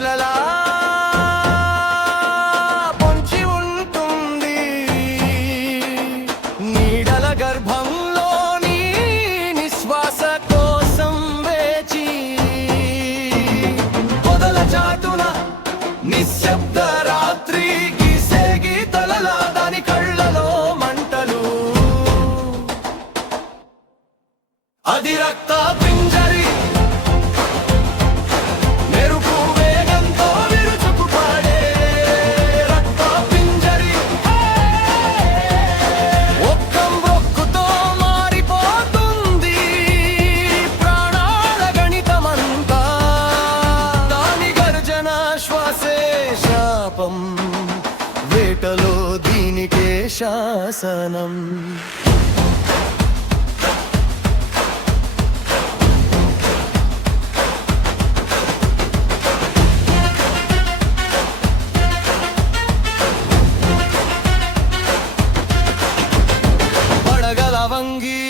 శిలలా పొంచి ఉంటుంది నీడల గర్భంలోని నిశ్వాస కోసం వేచి పొదల చాటున నిశ్శబ్ద రాత్రి గీసే గీతలలా దాని కళ్ళలో మంటలు అది రక్త పింజరి మెరుపు వేగంతో విరుచుకుపడే రక్త పింజరి ఒక్క మొక్కుతో మారిపోతుంది ప్రాణాల గణితమంతా దాని గర్జన శ్వాసే శాపం వేటలో దీనికే శాసనం వంగి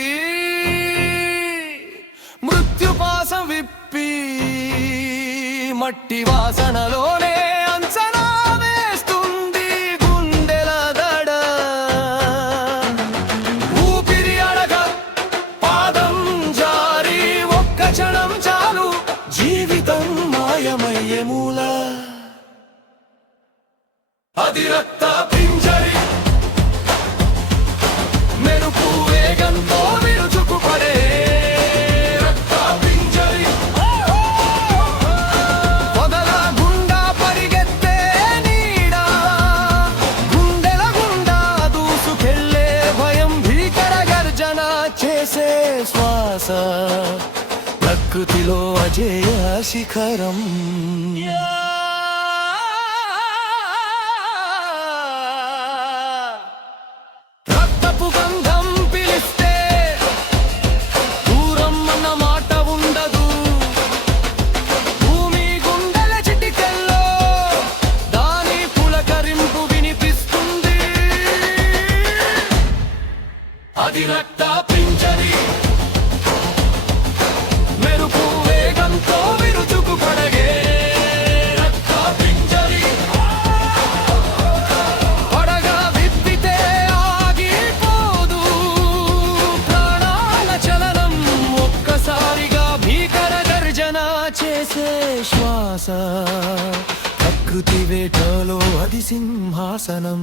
మృత్యుపాసం విప్పి మట్టి వాసనలోనే అంచనా వేస్తుంది గుండెల దడ ఊపిరి అడగ పాదం జారి ఒక్క క్షణం చాలు జీవితం మాయమయ్యే మూల అది రక్త పింజరి మెరుపు వేగంతో విరుచుకుపడే రక్త పింజరి పొదల గుండా పరిగెత్తే నీడ గుండెల గుండా దూసుకెళ్ళే భయం భీకర గర్జన చేసే శ్వాస ప్రకృతిలో అజేయ శిఖరం గంధం పిలిస్తే దూరం అన్న మాట ఉండదు భూమి గుండెల చిటికెల్లో దాని పులకరింపు వినిపిస్తుంది అది రక్త పింజరి మెరుపు వేగంతో విరుచుకుపడగే రక్త పింజరి చేసే శ్వాస ప్రకృతి వేటలో అది సింహాసనం